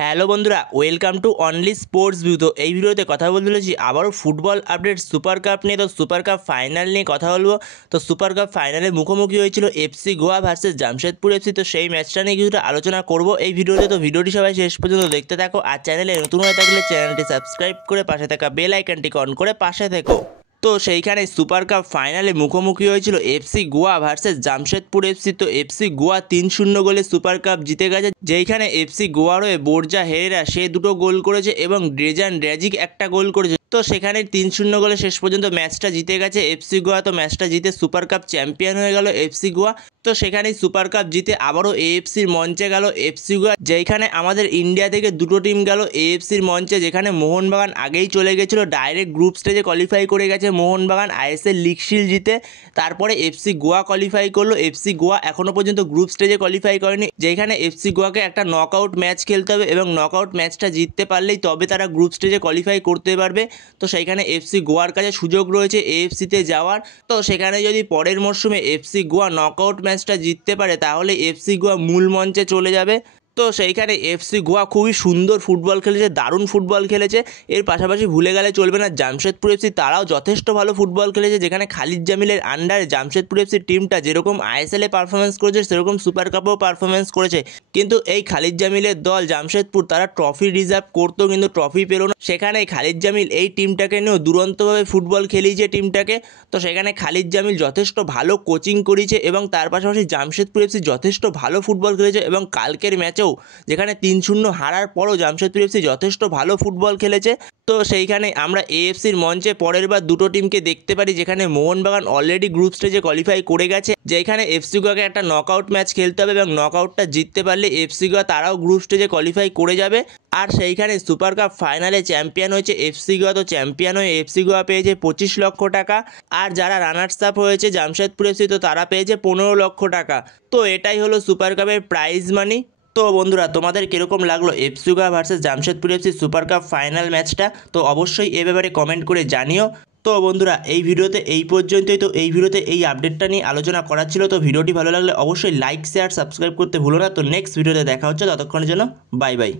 Hello বন্ধুরা, welcome to only sports view. তো এই ভিডিওতে কথা বলতে চলেছি আবারও ফুটবল আপডেট সুপার কাপ নিয়ে। তো সুপার কাপ ফাইনাল নিয়ে কথা বলবো। তো সুপার কাপ ফাইনালে মুখোমুখি হয়েছিল FC Goa versus Jamshedpur FC. তো সেই ম্যাচটা নিয়ে কিছুটা আলোচনা করব এই ভিডিওতে। তো ভিডিওটি সবাই শেষ পর্যন্ত দেখতে থাকো, আর চ্যানেলে নতুন হয়ে থাকলে চ্যানেলটি সাবস্ক্রাইব করে পাশে থাকা বেল আইকনটিকে অন করে পাশে থেকো। তো সেইখানে সুপার কাপ ফাইনালে মুখোমুখি হয়েছিল FC Goa versus Jamshedpur FC. তো এফসি গোয়া 3-0 গোলে সুপার কাপ জিতে গেছে, যেইখানে এফসি গোয়ার হয়ে বোরজা হেরেরা সে দুটো গোল করেছে এবং ড্রেজান ড্র্যাজিক একটা গোল করেছে। তো সেখানে 3-0 গোলে শেষ পর্যন্ত ম্যাচটা জিতে গেছে এফসি গোয়া। তো ম্যাচটা জিতে সুপার কাপ চ্যাম্পিয়ন হয়ে গেল এফসি গোয়া। তো সেখানেই সুপার কাপ জিতে আবারও এএফসির মঞ্চে গেল এফসি গোয়া, যেখানে আমাদের ইন্ডিয়া থেকে দুটো টিম গেল এএফসির মঞ্চে, যেখানে মোহনবাগান আগেই চলে গেছিলো, ডাইরেক্ট গ্রুপ স্টেজে কোয়ালিফাই করে গেছে মোহনবাগান আইএসএল লিগ শিল্ড জিতে। তারপরে এফসি গোয়া কোয়ালিফাই করলো। এফসি গোয়া এখনও পর্যন্ত গ্রুপ স্টেজে কোয়ালিফাই করেনি, যেখানে এফসি গোয়াকে একটা নকআউট ম্যাচ খেলতে হবে এবং নকআউট ম্যাচটা জিততে পারলেই তবে তারা গ্রুপ স্টেজে কোয়ালিফাই করতে পারবে। তো সেইখানে এফসি গোয়ার কাছে সুযোগ রয়েছে এএফসিতে যাওয়ার। তো সেখানে যদি পরের মরশুমে এফসি গোয়া নকআউট ম্যাচটা জিততে পারে তাহলে এফসি গোয়া মূল মঞ্চে চলে যাবে। তো সেইখানে এফসি গোয়া খুবই সুন্দর ফুটবল খেলেছে, দারুণ ফুটবল খেলেছে। এর পাশাপাশি ভুলে গেলে চলবে না জামশেদপুর এফসি, তারাও যথেষ্ট ভালো ফুটবল খেলেছে, যেখানে খালিদ জামিলের আন্ডারে জামশেদপুর এফসির টিমটা যেরকম আইএসএলে পারফরমেন্স করেছে সেরকম সুপার কাপেও পারফরমেন্স করেছে। কিন্তু এই খালিদ জামিলের দল জামশেদপুর তারা ট্রফি রিজার্ভ করতো কিন্তু ট্রফি পেল না। সেখানে খালিদ জামিল এই টিমটাকে নিয়েও দুরন্তভাবে ফুটবল খেলিয়েছে টিমটাকে। তো সেখানে খালিদ জামিল যথেষ্ট ভালো কোচিং করিয়েছে এবং তার পাশাপাশি জামশেদপুর এফসি যথেষ্ট ভালো ফুটবল খেলেছে এবং কালকের ম্যাচেও যেখানে 3-0 হারার পরও জামশেদপুর এফসি যথেষ্ট ভালো ফুটবল খেলেছে। তো সেইখানে আমরা এএফসির মঞ্চে পরের বার দুটো টিমকে দেখতে পারি, যেখানে মোহনবাগান অলরেডি গ্রুপ স্টেজে কোয়ালিফাই করে গেছে, যেখানে এফসি গোয়াকে একটা নকআউট ম্যাচ খেলতে হবে এবং নকআউটটা জিততে পারলে এফসি গোয়া তারাও গ্রুপ স্টেজে কোয়ালিফাই করে যাবে। আর সেইখানে সুপার কাপ ফাইনালে চ্যাম্পিয়ন হয়েছে এফসি গোয়া। তো চ্যাম্পিয়ন হয়ে এফসি গোয়া পেয়েছে 25 লক্ষ টাকা, আর যারা রানার্স আপ হয়েছে জামশেদপুর এফসি তো তারা পেয়েছে 15 লক্ষ টাকা। তো এটাই হলো সুপার কাপের প্রাইজ মানি। তো বন্ধুরা, তোমাদের কীরকম লাগলো FC Goa versus Jamshedpur FC super cup final ম্যাচটা? তো অবশ্যই এ ব্যাপারে কমেন্ট করে জানিও। তো বন্ধুরা, এই ভিডিওতে এই পর্যন্তই। তো এই ভিডিওতে এই আপডেটটা নিয়ে আলোচনা করা ছিল। তো ভিডিওটি ভালো লাগলে অবশ্যই লাইক শেয়ার সাবস্ক্রাইব করতে ভুলো না। তো নেক্সট ভিডিওতে দেখা হচ্ছে, ততক্ষণের জন্য বাই বাই।